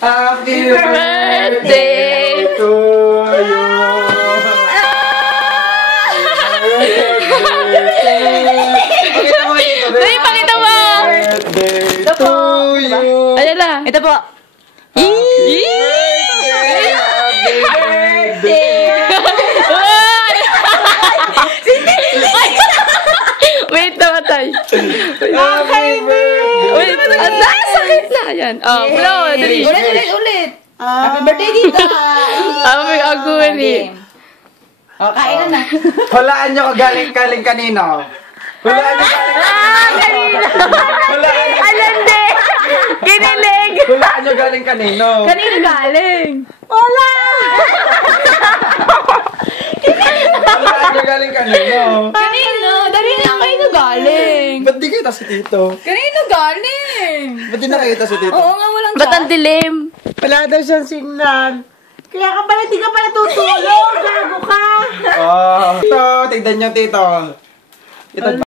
Happy birthday to you. Dali, pakita mo! Birthday to you. Ayan na. Ito po. Happy birthday. Wait naman tayo. Happy birthday. Wait, sakit na. Ayan. Oh, blow. Dali. Ulit. Happy birthday, Tita. Amoy aguni. O, kain na. Hulaan nyo galing kanino. Hulaan nyo Kanina. Hulaan nyo. Alande. Kinilig. Hulaan nyo galing kanino. Kanina galing. Wala! Hulaan nyo galing kanino. Kanino? Dali na kayo galing. Ba't di kita si Tito? Kanino galing? Ba't di nakita si Tito? Oo nga, walang Ba't ang dilim? Wala daw siyang signal. Kaya ka pala, di ka pala tutulog. Gago ka. Oh, Tito, tignan nyo, Tito. Ito